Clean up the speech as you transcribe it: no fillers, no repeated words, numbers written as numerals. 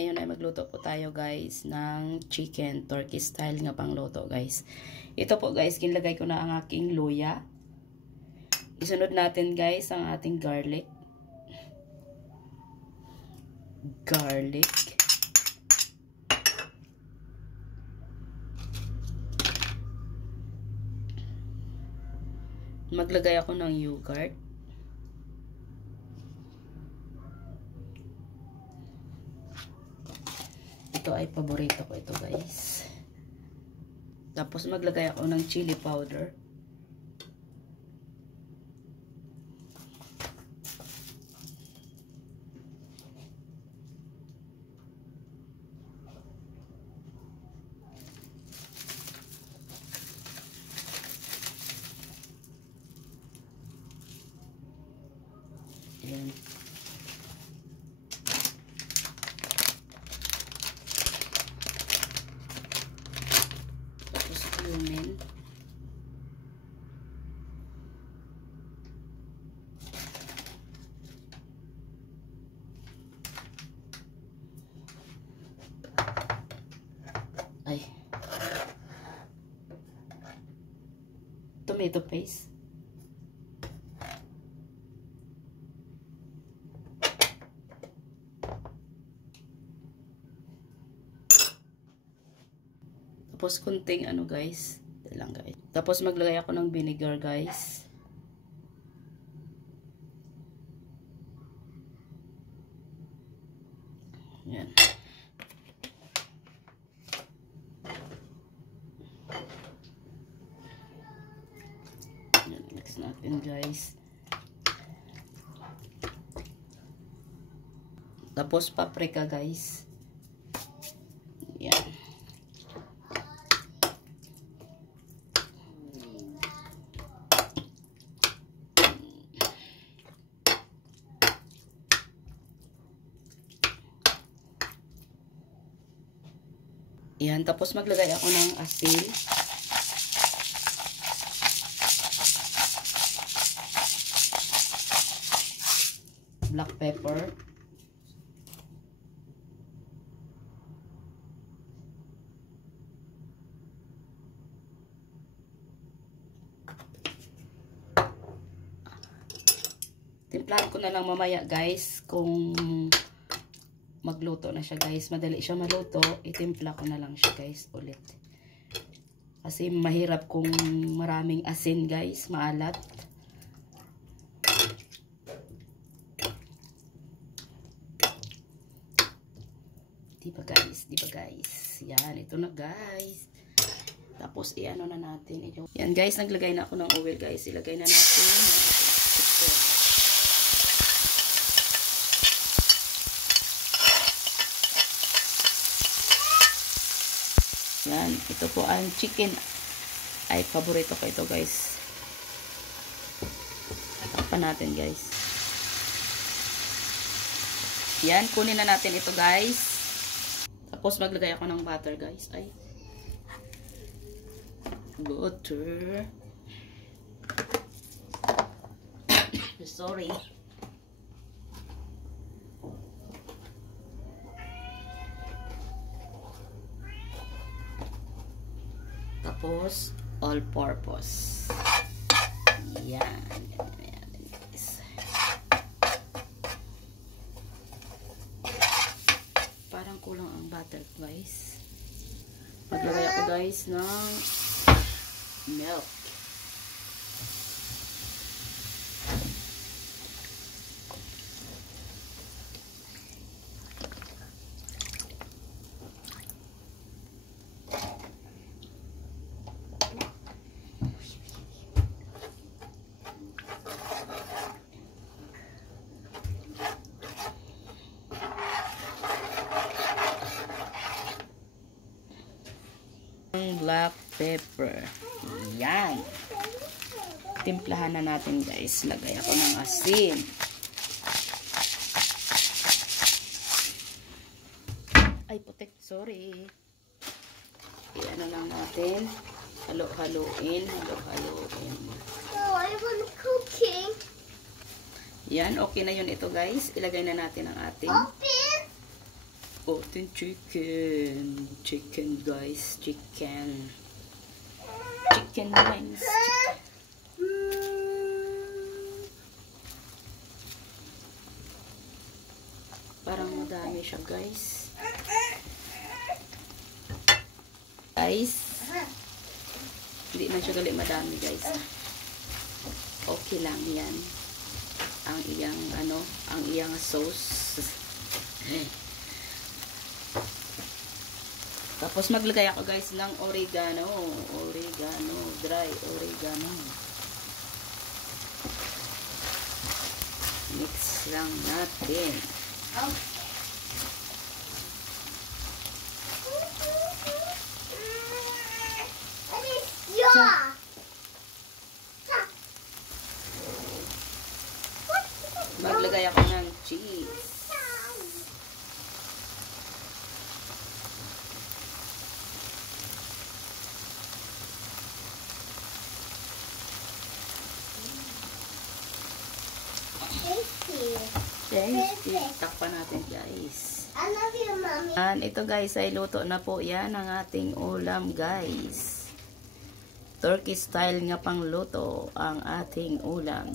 Ngayon ay magluto po tayo guys ng chicken turkey style nga pangluto guys. Ito po guys, kinlagay ko na ang aking luya. Isunod natin guys ang ating garlic. Maglagay ako ng yogurt. Ito ay paborito ko ito guys. Tapos maglagay ako ng chili powder. Ayan. Cumin. Ay. Tomato paste. Tapos kunting ano guys, lang guys. Tapos maglagay ako ng vinegar guys. Yan. Yan, mix natin guys. Tapos paprika guys. Yan. Yan, tapos maglagay ako ng asin. Black pepper. Timplahan ko na lang mamaya guys kung magluto na siya guys. Madali siya maluto. Itimpla ko na lang siya guys ulit. Kasi mahirap kung maraming asin guys. Maalat. Diba guys? Diba guys? Yan. Ito na guys. Tapos iano na natin. Yan guys. Naglagay na ako ng oil guys. Ilagay na natin. Yan, ito po ang chicken. Ay, paborito ko ito guys. Takpan natin guys. Yan, kunin na natin ito guys. Tapos maglagay ako ng butter guys. Ay. Butter. Sorry. Tapos, all-purpose. Yan. Yan guys. Parang kulang ang butter guys. Maglagay ako guys ng milk. Black pepper. Yan. Timplahan na natin guys. Lagay ako ng asin. Ay putik. Sorry. Iano lang natin. Halo-haloin. Halo-haloin. Oh, I want cooking. Yan. Okay na yun ito guys. Ilagay na natin ang ating Open. Ating chicken. Chicken, guys. Chicken. Chicken wings. Parang madami siya, guys. Guys. Hindi na siya gali madami, guys. Okay lang yan. Ang iyang, ang iyang sauce. Tapos maglagay ako, guys, ng oregano. Oregano. Dry oregano. Mix lang natin. Maglagay ako ng cheese. Tasty. Takpan natin, guys. I love you, Mommy. And ito, guys, ay luto na po yan ang ating ulam, guys. Turkey style nga pang luto ang ating ulam.